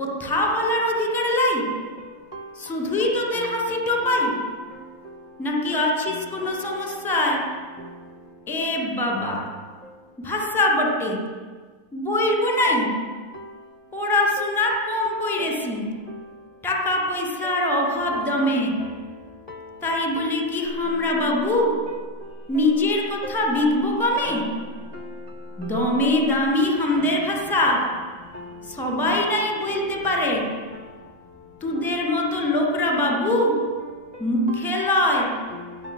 কথা বলার অধিকার লাই? শুধুই তোদের হাসি টোপাই? নাকি আছিস কোনো সমস্যায়? এ বাবা, ভাষা বটে, বলবো নাই? পড়াশোনা কম কইরেছি, টাকা পয়সার অভাব দমে, তাই বলে কি আমরা বাবু নিজের কথা বিকব কমে? দমে দামি হামদের ভাষা সবাই নাই বলতে পারে। তোদের মতো লোকরা বাবু মুখে লয়,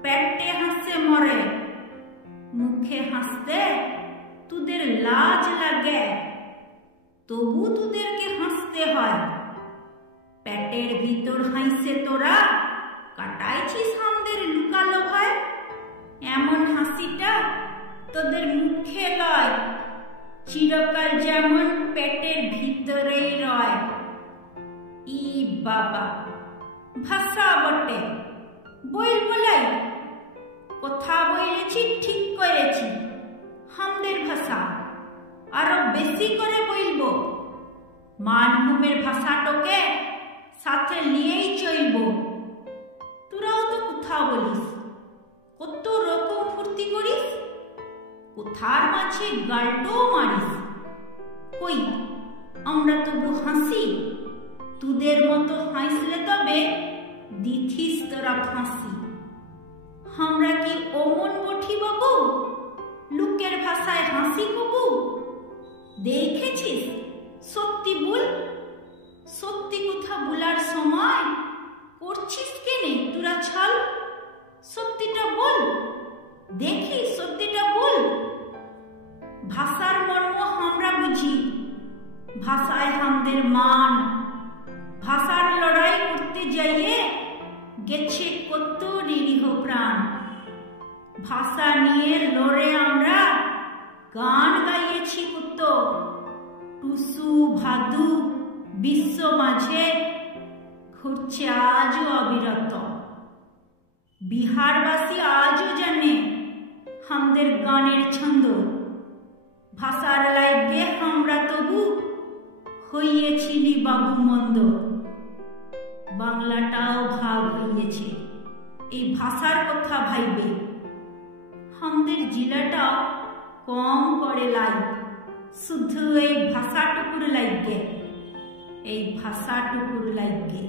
পেটে হাসে মরে। মুখে হাসতে তোদের লাজ লাগে, তবু তোদেরকে হাসতে হয়। পেটের ভিতর হাসে তোরা কাটাইছিস আমাদের লুকালো ভয়। এমন হাসিটা তোদের মুখে লয়, চিরকাল যেমন পেটের ভিতরেই রয়। ই বাবা, ভাষা বটে, বলবো লাই? কথা বলেছি ঠিক করেছি, হামদের ভাষা আরো বেশি করে বলবো। মানভূমের ভাষাটাকে সাথে নিয়েই চলব। তোরাও তো কথা বলিস, কত রকম ফুর্তি করিস, কোথার মাঝে গালটাও মারিস। কই আমরা তবু হাসি? তোদের মতো হাসলে তবে দিথিস তোরা ফাঁসি। আমরা কি অমন বঠি বাবু লোকের ভাষায় হাসি কবু? দেখেছিস? সত্যি বল, সত্যি কথা বলার সময় করছিস কেনে তোরা ছল? সত্যিটা বল দেখি, সত্যিটা বল। ভাষার মর্ম আমরা বুঝি, ভাষায় আমাদের মান। ভাষার লড়াই করতে যাইয়ে গেছে কত নিরীহ প্রাণ। ভাষা নিয়ে লড়ে আমরা গান গাইয়েছি কত। টুসু ভাদু বিশ্ব মাঝে ঘুরছে আজও অবিরত। বিহারবাসী আজও জানে আমাদের গানের ছন্দ। ভাষার লাইগে আমরা তবু হইয়েছিলি বাবু মন্দ। বাংলাটাও ভাগ হইয়েছে এই ভাষার কথা ভাইবে। আমাদের জেলাটাও কম করে লাই শুধু এই ভাষাটুকুর লাইগে, এই ভাষাটুকুর লাইগে।